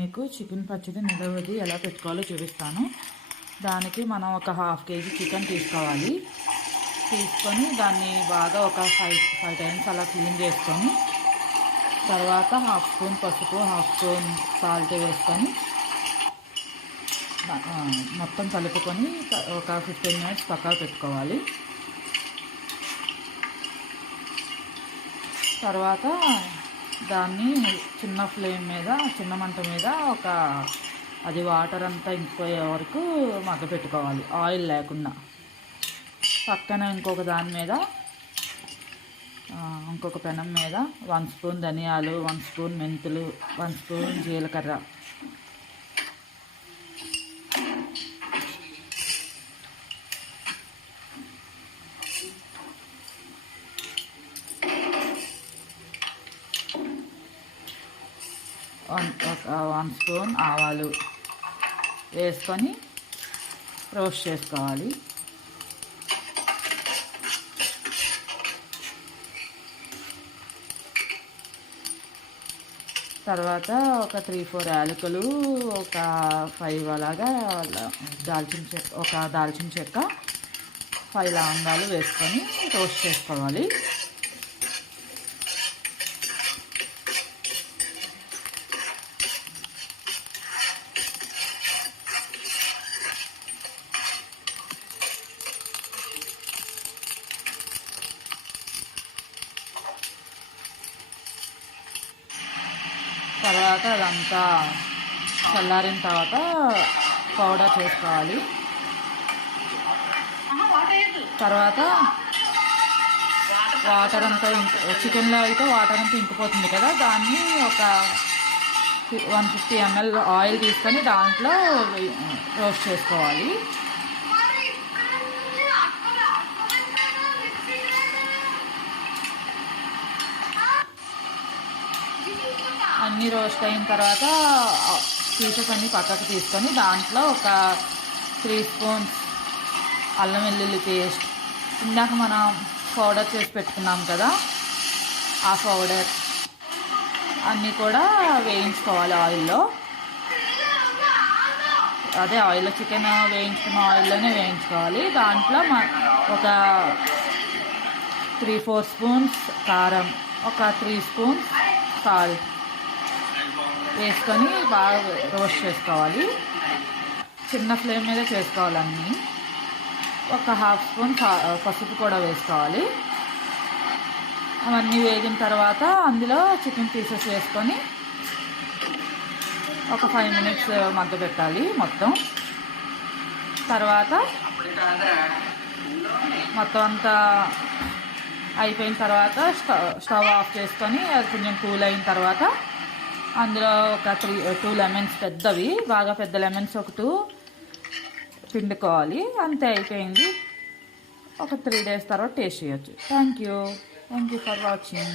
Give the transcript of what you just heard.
మీకు చికెన్ పచ్చడి నిలవది ఎలా పెట్టుకోవాలో చూపిస్తాను. దానికి మనం ఒక హాఫ్ కేజీ చికెన్ తీసుకోవాలి. తీసుకొని దాన్ని బాగా ఒక ఫైవ్ టైమ్స్ అలా క్లీన్ చేసుకొని తర్వాత హాఫ్ స్పూన్ పసుపు, హాఫ్ స్పూన్ సాల్ట్ వేసుకొని మొత్తం కలుపుకొని ఒక 15 మినిట్స్ పక్కకు పెట్టుకోవాలి. తర్వాత దాన్ని చిన్న ఫ్లేమ్ మీద, చిన్న మంట మీద అది వాటర్ అంతా ఇంకిపోయే వరకు మగ్గపెట్టుకోవాలి, ఆయిల్ లేకుండా. పక్కన ఇంకొక దాని మీద, ఇంకొక పెనం మీద 1 స్పూన్ ధనియాలు, 1 స్పూన్ మెంతులు, 1 స్పూన్ జీలకర్ర, వన్ స్పూన్ ఆవాలు వేసుకొని రోస్ట్ చేసుకోవాలి. తర్వాత ఒక 3-4 యాలకులు, ఒక 5 అలాగా దాల్చిన చెక్క, 5 లవంగాలు వేసుకొని రోస్ట్ చేసుకోవాలి. తర్వాత అదంతా చల్లారిన తర్వాత పౌడర్ చేసుకోవాలి. తర్వాత వాటర్ అంతా చికెన్లో అయితే వాటర్ అంతా ఇంకిపోతుంది కదా, దాన్ని ఒక 150 ml ఆయిల్ తీసుకొని దాంట్లో రోస్ట్ చేసుకోవాలి. అన్నీ రోస్ట్ అయిన తర్వాత పీసెస్ అన్నీ పక్కకు తీసుకొని దాంట్లో ఒక 3 స్పూన్స్ అల్లం వెల్లుల్లి పేస్ట్, ఇందాక మనం పౌడర్ చేసి పెట్టుకున్నాం కదా, ఆ పౌడర్ అన్నీ కూడా వేయించుకోవాలి ఆయిల్లో. అదే ఆయిల్లో చికెన్ వేయించుకున్న ఆయిల్లోనే వేయించుకోవాలి. దాంట్లో ఒక 3-4 స్పూన్స్ కారం, ఒక 3 స్పూన్స్ సాల్ట్ వేసుకొని బాగా రోస్ట్ చేసుకోవాలి. చిన్న ఫ్లేమ్ మీద చేసుకోవాలన్నీ. ఒక హాఫ్ స్పూన్ పసుపు కూడా వేసుకోవాలి. అవన్నీ వేగిన తర్వాత అందులో చికెన్ పీసెస్ వేసుకొని ఒక 5 మినిట్స్ మగ్గపెట్టాలి మొత్తం. తర్వాత మొత్తం అంతా అయిపోయిన తర్వాత స్టవ్ ఆఫ్ చేసుకొని అది కొంచెం కూల్ అయిన తర్వాత అందులో ఒక 2 లెమన్స్, పెద్దవి, బాగా పెద్ద లెమన్స్ ఒక 2 పిండుకోవాలి. అంతే, అయిపోయింది. ఒక 3 days తర్వాత టేస్ట్ చేయొచ్చు. Thank you for watching.